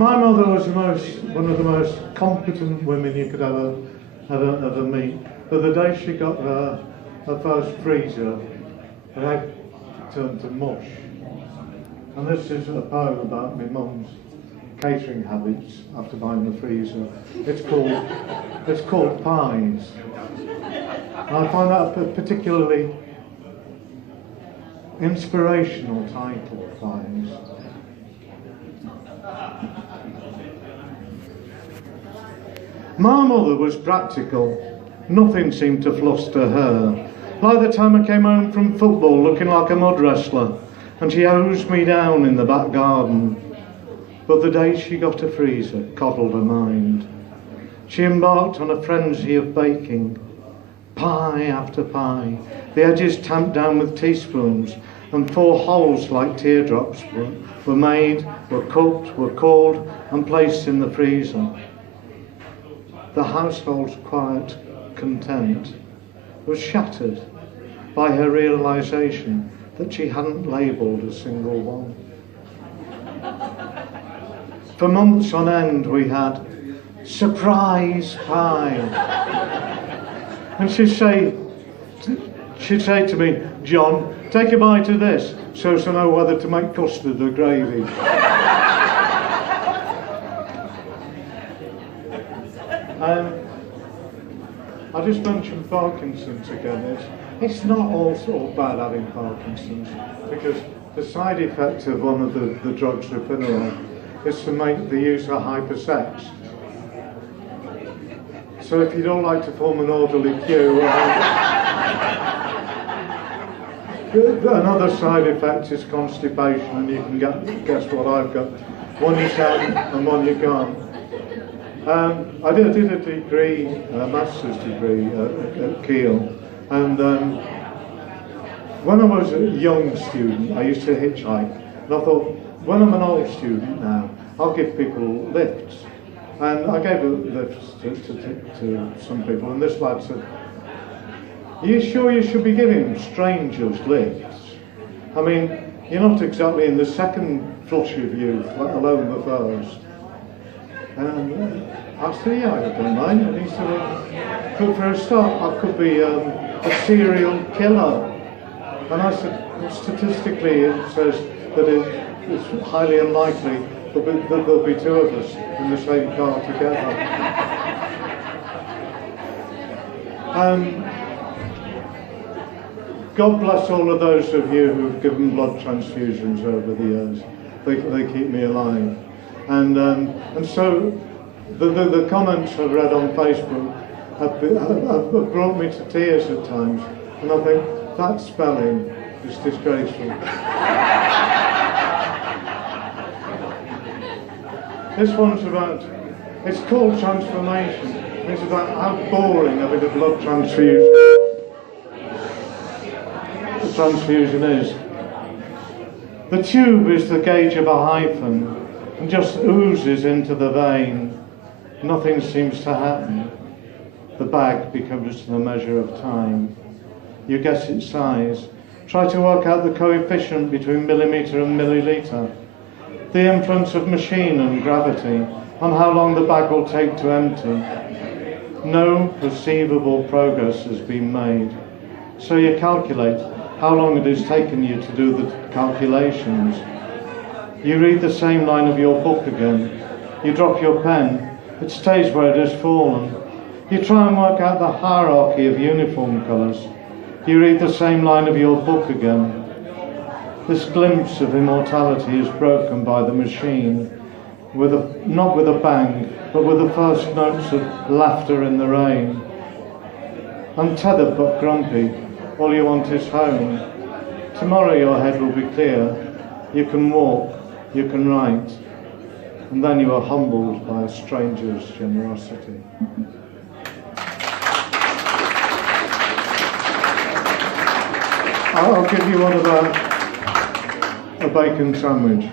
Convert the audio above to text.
My mother was one of the most competent women you could ever meet. But the day she got her first freezer, her egg turned to mush. And this is a poem about my mum's catering habits after buying the freezer. It's called Pies. And I find that a particularly inspirational title, Pies. My mother was practical. Nothing seemed to fluster her. By the time I came home from football looking like a mud wrestler, and she hosed me down in the back garden. But the day she got a freezer coddled her mind. She embarked on a frenzy of baking. Pie after pie, the edges tamped down with teaspoons, and 4 holes like teardrops were made, were cooked, were called, and placed in the freezer. The household's quiet content was shattered by her realisation that she hadn't labelled a single one. For months on end we had surprise pie. And she'd say to me, John, take a bite of this so as to know whether to make custard or gravy. I just mentioned Parkinson's again. It's not all sort of bad having Parkinson's, because the side effect of one of the drugs, Ripinerol, is to make the user hypersex. So if you don't like to form an orderly queue, another side effect is constipation, and you can guess what I've got. One you can and one you can't. I did a degree, a master's degree at Keele, and when I was a young student, I used to hitchhike, and I thought, when I'm an old student now, I'll give people lifts. And I gave lifts to some people, and this lad said, are you sure you should be giving strangers lifts? I mean, you're not exactly in the second flush of youth, let alone the first. And I said, yeah, I don't mind. And he said, well, for a start, I could be a serial killer. And I said, statistically, it says that it's highly unlikely that there'll be 2 of us in the same car together. God bless all of those of you who've given blood transfusions over the years. They keep me alive. And so the comments I've read on Facebook have brought me to tears at times, and I think that spelling is disgraceful. This one's it's called transformation. It's about how boring having a blood transfusion is. The tube is the gauge of a hyphen and just oozes into the vein. Nothing seems to happen. The bag becomes the measure of time. You guess its size. Try to work out the coefficient between millimetre and millilitre. The influence of machine and gravity on how long the bag will take to empty. No perceivable progress has been made. So you calculate how long it has taken you to do the calculations. You read the same line of your book again. You drop your pen. It stays where it has fallen. You try and work out the hierarchy of uniform colours. You read the same line of your book again. This glimpse of immortality is broken by the machine, not with a bang, but with the first notes of laughter in the rain. Untethered but grumpy, all you want is home. Tomorrow your head will be clear. You can walk, you can write, and then you are humbled by a stranger's generosity. I'll give you one about a bacon sandwich.